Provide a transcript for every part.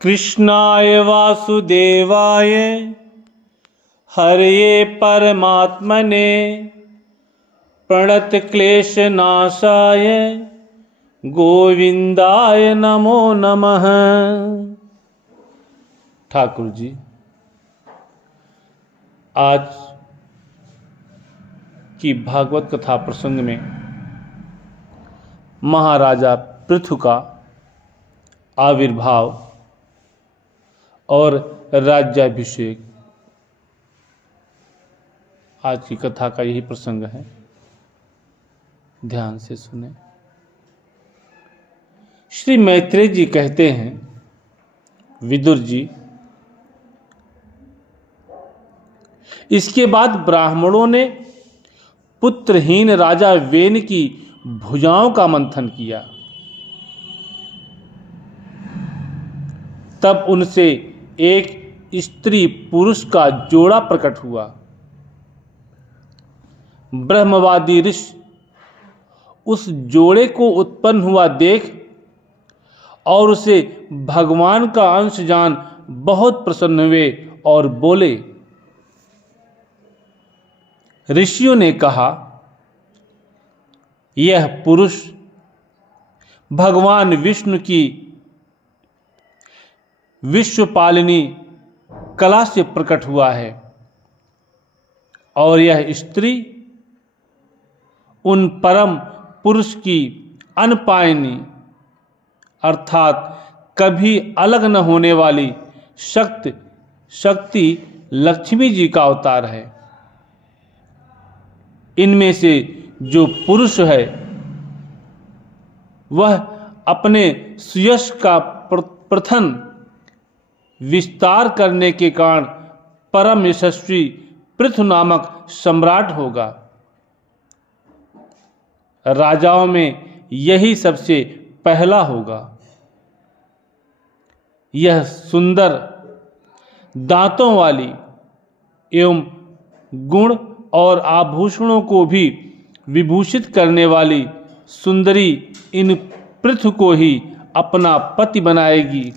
कृष्णाय वासुदेवाय हरये परमात्मने प्रणतक्लेशनाशाय गोविंदाय नमो नमः। ठाकुर जी, आज की भागवत कथा प्रसंग में महाराजा पृथु का आविर्भाव और राज्याभिषेक, आज की कथा का यही प्रसंग है। ध्यान से सुने। श्री मैत्रेय जी कहते हैं, विदुर जी, इसके बाद ब्राह्मणों ने पुत्रहीन राजा वेन की भुजाओं का मंथन किया। तब उनसे एक स्त्री पुरुष का जोड़ा प्रकट हुआ। ब्रह्मवादी ऋषि उस जोड़े को उत्पन्न हुआ देख और उसे भगवान का अंश जान बहुत प्रसन्न हुए और बोले। ऋषियों ने कहा, यह पुरुष भगवान विष्णु की विश्वपालिनी कला से प्रकट हुआ है और यह स्त्री उन परम पुरुष की अनपायनी अर्थात कभी अलग न होने वाली शक्ति लक्ष्मी जी का अवतार है। इनमें से जो पुरुष है वह अपने सुयश का प्रथम विस्तार करने के कारण परम यशस्वी पृथु नामक सम्राट होगा। राजाओं में यही सबसे पहला होगा। यह सुंदर दांतों वाली एवं गुण और आभूषणों को भी विभूषित करने वाली सुंदरी इन पृथु को ही अपना पति बनाएगी।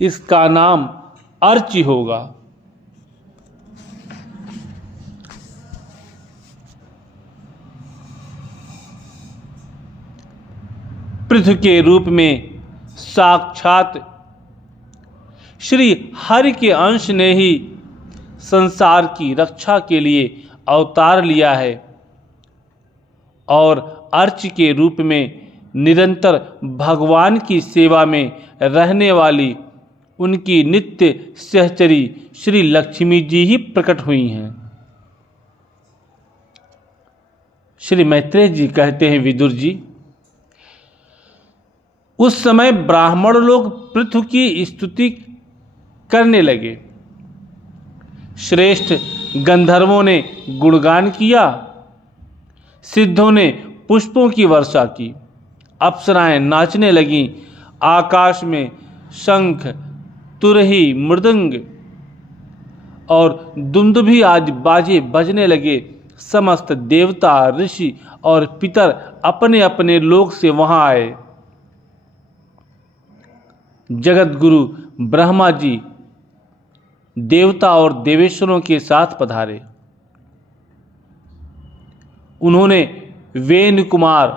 इसका नाम अर्ची होगा। पृथु के रूप में साक्षात श्री हरि के अंश ने ही संसार की रक्षा के लिए अवतार लिया है और अर्च के रूप में निरंतर भगवान की सेवा में रहने वाली उनकी नित्य सहचरी श्री लक्ष्मी जी ही प्रकट हुई हैं। श्री मैत्रेय जी कहते हैं, विदुर जी, उस समय ब्राह्मण लोग पृथु की स्तुति करने लगे। श्रेष्ठ गंधर्वों ने गुणगान किया, सिद्धों ने पुष्पों की वर्षा की, अप्सराएं नाचने लगीं, आकाश में शंख, तुरही, मृदंग और दुंदुभी आदि बाजे बजने लगे। समस्त देवता, ऋषि और पितर अपने अपने लोक से वहां आए। जगत गुरु ब्रह्मा जी देवता और देवेश्वरों के साथ पधारे। उन्होंने वेन कुमार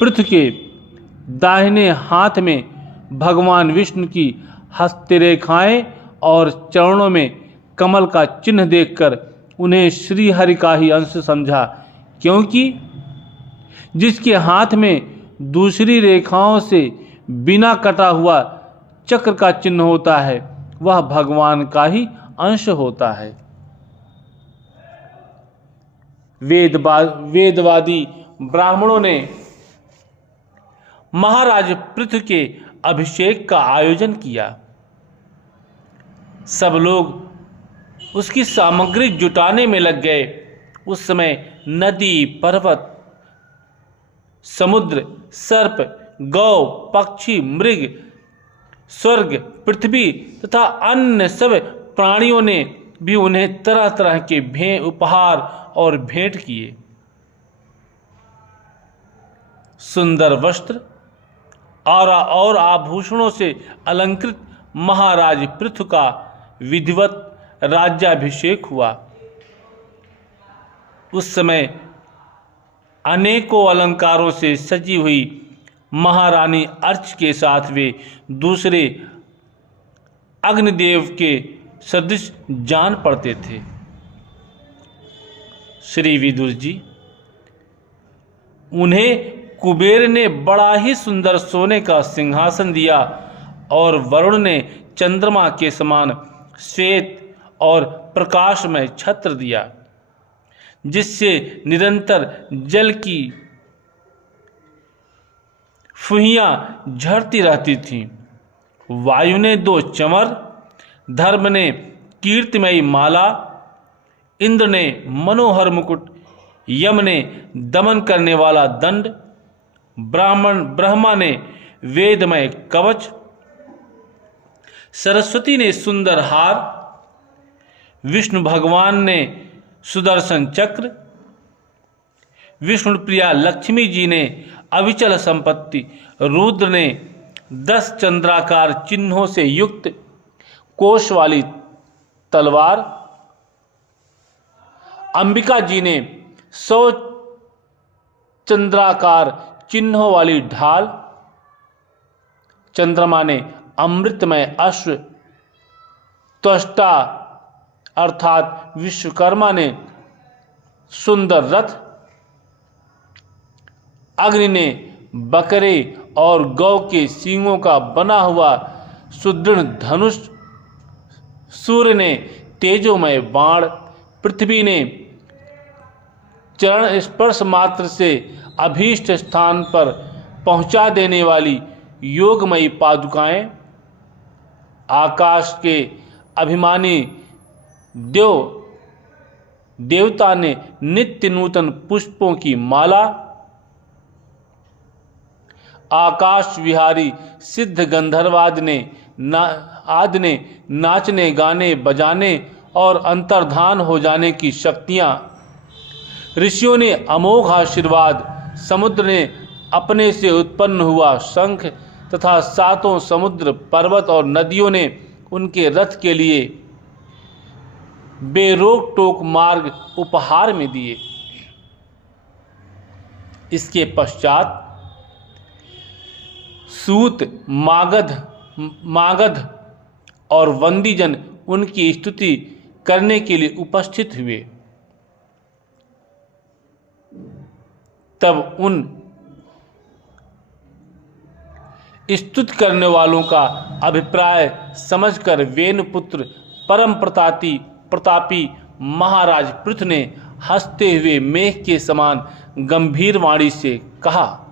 पृथु के दाहिने हाथ में भगवान विष्णु की हस्तरेखाएं और चरणों में कमल का चिन्ह देखकर उन्हें श्री हरि का ही अंश समझा, क्योंकि जिसके हाथ में दूसरी रेखाओं से बिना कटा हुआ चक्र का चिन्ह होता है वह भगवान का ही अंश होता है। वेदवादी ब्राह्मणों ने महाराज पृथु के अभिषेक का आयोजन किया। सब लोग उसकी सामग्री जुटाने में लग गए। उस समय नदी, पर्वत, समुद्र, सर्प, गौ, पक्षी, मृग, स्वर्ग, पृथ्वी तथा अन्य सब प्राणियों ने भी उन्हें तरह तरह के उपहार और भेंट किए। सुंदर वस्त्र, और आभूषणों से अलंकृत महाराज पृथु का विधिवत राज्याभिषेक हुआ। उस समय अनेकों अलंकारों से सजी हुई महारानी अर्च के साथ वे दूसरे अग्निदेव के सदृश जान पड़ते थे। श्री विदुर जी, उन्हें कुबेर ने बड़ा ही सुंदर सोने का सिंहासन दिया और वरुण ने चंद्रमा के समान श्वेत और प्रकाशमय छत्र दिया, जिससे निरंतर जल की फुहियां झड़ती रहती थीं। वायु ने 2 चमर, धर्म ने कीर्तिमयी माला, इंद्र ने मनोहर मुकुट, यम ने दमन करने वाला दंड, ब्रह्मा ने वेदमय कवच, सरस्वती ने सुंदर हार, विष्णु भगवान ने सुदर्शन चक्र, विष्णु प्रिया लक्ष्मी जी ने अविचल संपत्ति, रुद्र ने 10 चंद्राकार चिन्हों से युक्त कोश वाली तलवार, अंबिका जी ने 100 चंद्राकार चिन्हों वाली ढाल, चंद्रमा ने अमृतमय अश्व, त्वष्टा अर्थात विश्वकर्मा ने सुंदर रथ, अग्नि ने बकरे और गौ के सींगों का बना हुआ सुदृढ़ धनुष, सूर्य ने तेजोमय बाण, पृथ्वी ने चरण स्पर्श मात्र से अभीष्ट स्थान पर पहुंचा देने वाली योगमयी पादुकाएं, आकाश के अभिमानी देवता ने नित्य नूतन पुष्पों की माला, आकाश विहारी सिद्ध गंधर्वादि ने नाचने गाने बजाने और अंतर्धान हो जाने की शक्तियां, ऋषियों ने अमोघ आशीर्वाद, समुद्र ने अपने से उत्पन्न हुआ शंख तथा 7 समुद्र, पर्वत और नदियों ने उनके रथ के लिए बेरोक टोक मार्ग उपहार में दिए। इसके पश्चात सूत, मागध और वंदीजन उनकी स्तुति करने के लिए उपस्थित हुए। तब उन स्तुति करने वालों का अभिप्राय समझकर वेनुपुत्र परम प्रतापी महाराज पृथु ने हंसते हुए मेघ के समान गंभीर वाणी से कहा।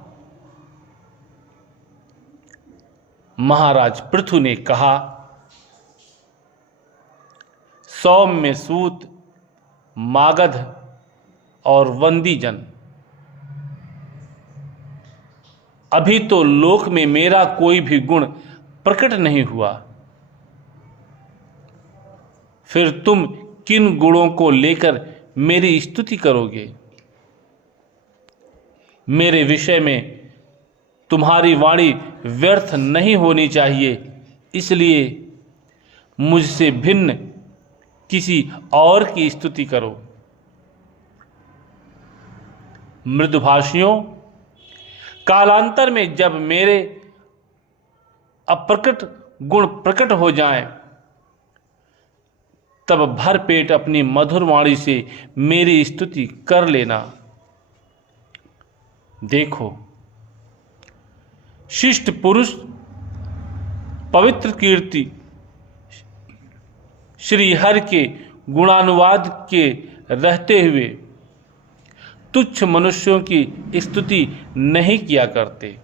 महाराज पृथु ने कहा, सौम्य सूत, मागध और वंदीजन, अभी तो लोक में मेरा कोई भी गुण प्रकट नहीं हुआ, फिर तुम किन गुणों को लेकर मेरी स्तुति करोगे? मेरे विषय में तुम्हारी वाणी व्यर्थ नहीं होनी चाहिए, इसलिए मुझसे भिन्न किसी और की स्तुति करो। मृदुभाषियों, कालांतर में जब मेरे अप्रकट गुण प्रकट हो जाएं, तब भर पेट अपनी मधुर वाणी से मेरी स्तुति कर लेना। देखो, शिष्ट पुरुष पवित्र कीर्ति श्री हरि के गुणानुवाद के रहते हुए तुच्छ मनुष्यों की स्तुति नहीं किया करते।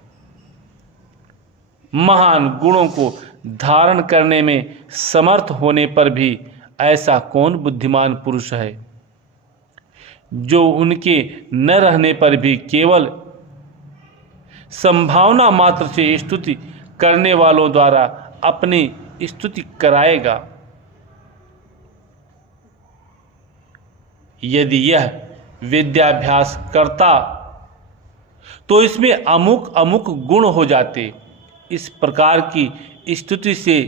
महान गुणों को धारण करने में समर्थ होने पर भी ऐसा कौन बुद्धिमान पुरुष है जो उनके न रहने पर भी केवल संभावना मात्र से स्तुति करने वालों द्वारा अपनी स्तुति कराएगा। यदि यह विद्याभ्यास करता तो इसमें अमुक अमुक गुण हो जाते, इस प्रकार की स्तुति से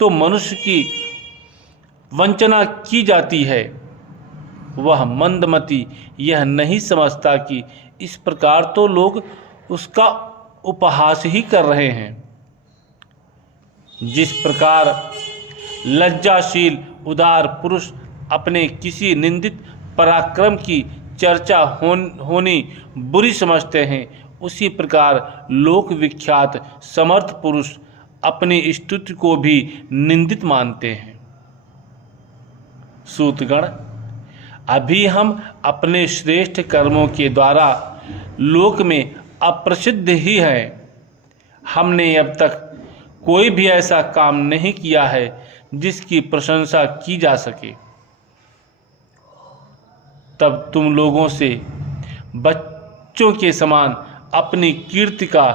तो मनुष्य की वंचना की जाती है। वह मंदमती यह नहीं समझता कि इस प्रकार तो लोग उसका उपहास ही कर रहे हैं। जिस प्रकार लज्जाशील उदार पुरुष अपने किसी निंदित पराक्रम की चर्चा होनी बुरी समझते हैं, उसी प्रकार लोक विख्यात समर्थ पुरुष अपनी स्तुति को भी निंदित मानते हैं। सूतगण, अभी हम अपने श्रेष्ठ कर्मों के द्वारा लोक में अप्रसिद्ध ही हैं। हमने अब तक कोई भी ऐसा काम नहीं किया है जिसकी प्रशंसा की जा सके। तब तुम लोगों से बच्चों के समान अपनी कीर्ति का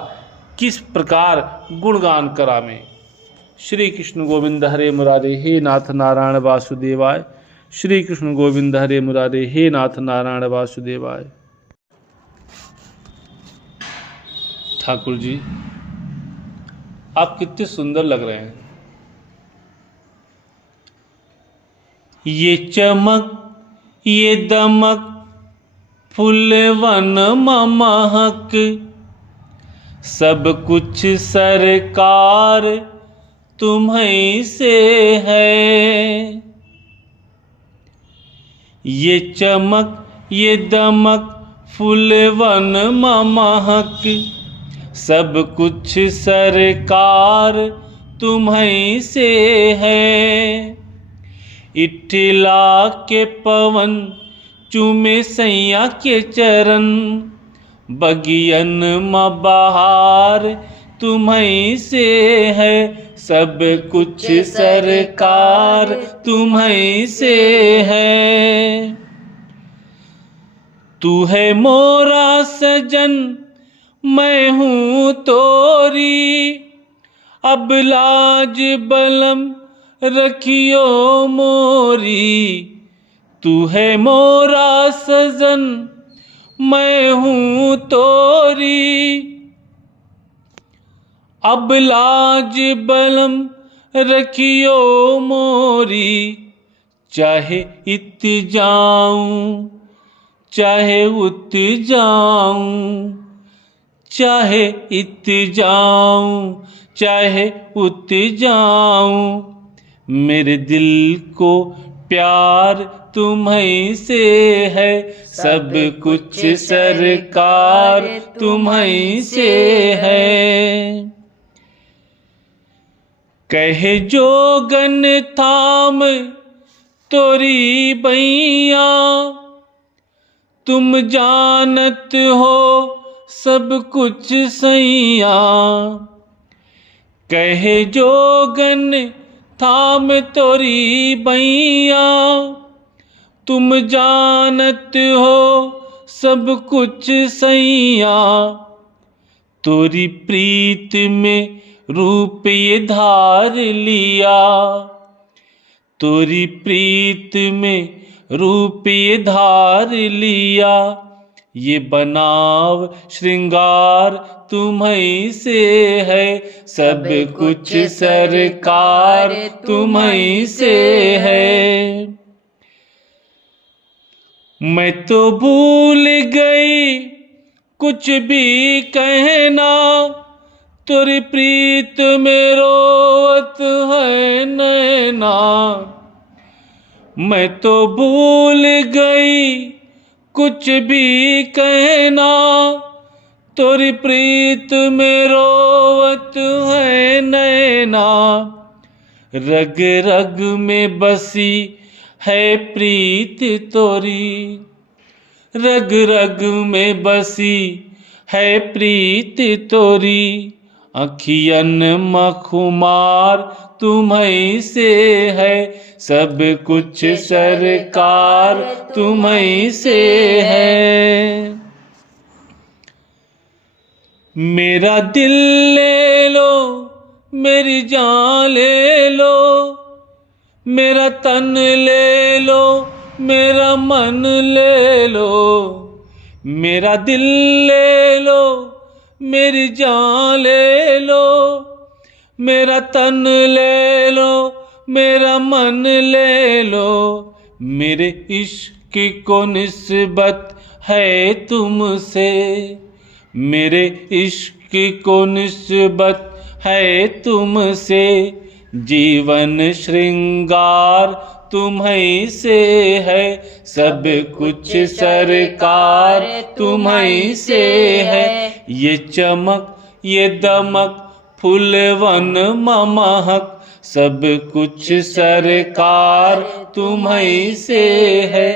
किस प्रकार गुणगान करावें। श्री कृष्ण गोविंद हरे मुरारे, हे नाथ नारायण वासुदेवाय। श्री कृष्ण गोविंद हरे मुरारे, हे नाथ नारायण वासुदेवाय। ठाकुर जी, आप कितने सुंदर लग रहे हैं। ये चमक ये दमक फूलवन महक, सब कुछ सरकार तुम्हीं से है। ये चमक ये दमक फूलवन महक, सब कुछ सरकार तुम्हीं से है। इठला के पवन चूमे सैया के चरण, बगियन में बहार तुम्हीं से है। सब कुछ सरकार तुम्हीं से है। तू है मोरा सजन मैं हूँ तोरी, अब लाज बलम रखियो मोरी। तू है मोरा सजन मैं हूँ तोरी, अब लाज बलम रखियो मोरी। चाहे इत जाऊं चाहे उत जाऊं, चाहे इत जाऊं चाहे उत जाऊं, मेरे दिल को प्यार तुम्हीं से है। सब कुछ सरकार तुम्हीं से है। कहे जोगन थाम तोरी बैया, तुम जानत हो सब कुछ सैया। कहे जोगन थाम तोरी बैया, तुम जानत हो सब कुछ सैया। तोरी प्रीत में रूप ये धार लिया, तोरी प्रीत में रूप ये धार लिया। ये बनाव श्रृंगार तुम्हीं से है। सब कुछ सरकार तुम्हीं से है। मैं तो भूल गई कुछ भी कहना, तोरी प्रीत में रोवत है नैना। मैं तो भूल गई कुछ भी कहना, तोरी प्रीत में रोवत है नैना। रग रग में बसी है प्रीत तोरी, रग रग में बसी है प्रीत तोरी। अखियन मखुमार तुम्हीं से है। सब कुछ सरकार तुम्हीं से है। मेरा दिल ले लो मेरी जान ले लो, मेरा तन ले लो मेरा मन ले लो। मेरा दिल ले लो मेरी जान ले लो, मेरा तन ले लो, मेरा मन ले लो, मेरे इश्क को निस्बत है तुमसे, मेरे इश्क को निस्बत है तुमसे, जीवन श्रृंगार तुम्हीं से है, सब कुछ सरकार तुम्हीं से है, ये चमक ये दमक फूलवन महक, सब कुछ सरकार तुम्हीं से है,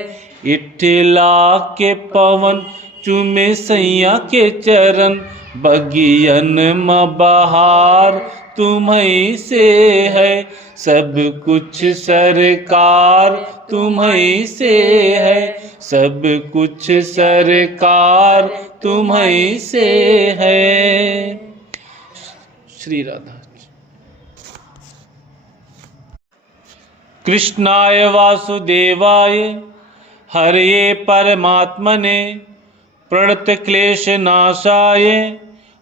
इठला के पवन चूमे सैया के चरण, बगियन म बहार तुम्हीं से है, सब कुछ सरकार तुम्हीं से है, सब कुछ सरकार तुम्हीं से है। श्री राधा। कृष्णाय वासुदेवाय हरये परमात्मने प्रणतक्लेशनाशाय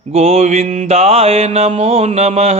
गोविन्दाय नमो नमः।